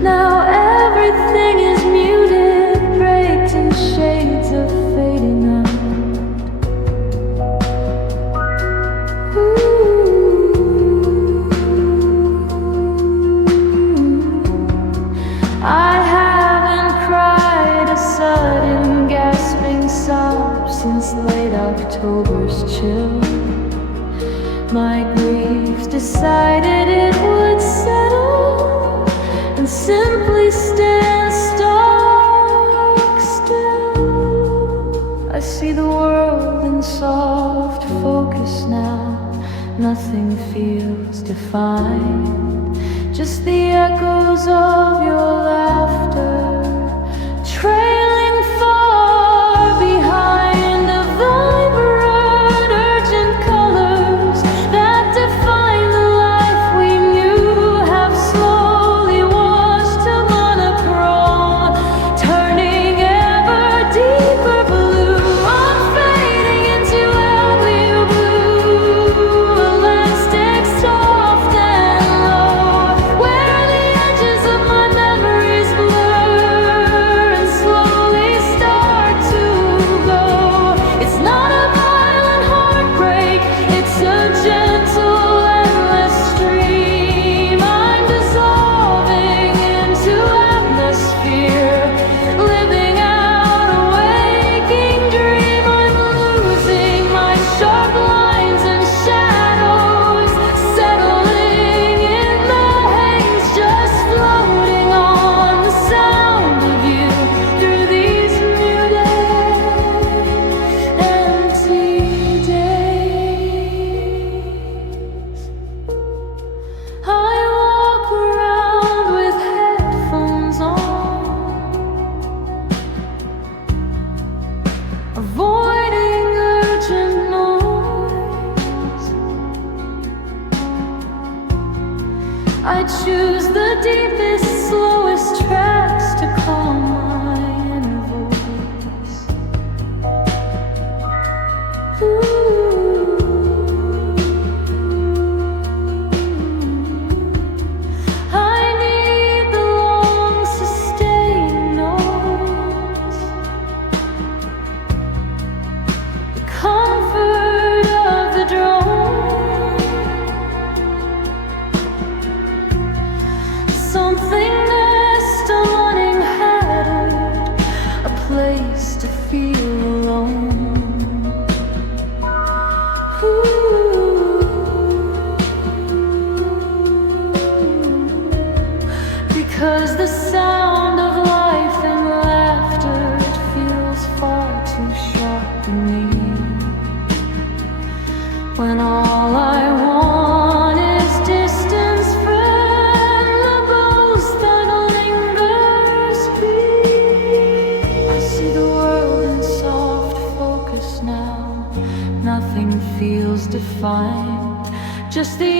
Now everything is muted, breaks in shades of fading out. I haven't cried a sudden gasping sob since late October's chill. My grief decided it would settle and simply stand stark still. I see the world in soft focus now. Nothing feels defined, just the echoes of your laughter, trailing far behind a vibrant, urgent colors that define the life we knew have slowly washed to monochrome, turning ever deeper blue. I'm fading into ugly blue, a landscape soft and low, where the edges of my memories blur and slowly start to go. It's not a violent heartbreak, it's a gentle, endless stream. I'm dissolving into atmosphere, living out a waking dream. I'm losing my sharp lines and shadows, settling in the haze, just floating on the sound of you through these muted, empty days. I walk around with headphones on, avoiding urgent noise. I choose the deepest, slowest tracks to calm my inner voice. I need the long, sustained noise, the comfort of the drone, something nest on uninhabited, a place to feel alone. Because the sound of life and laughter, it feels far too sharp to me, when all I want is distance from the ghost that lingers free. I see the world in soft focus now. Nothing feels defined, just the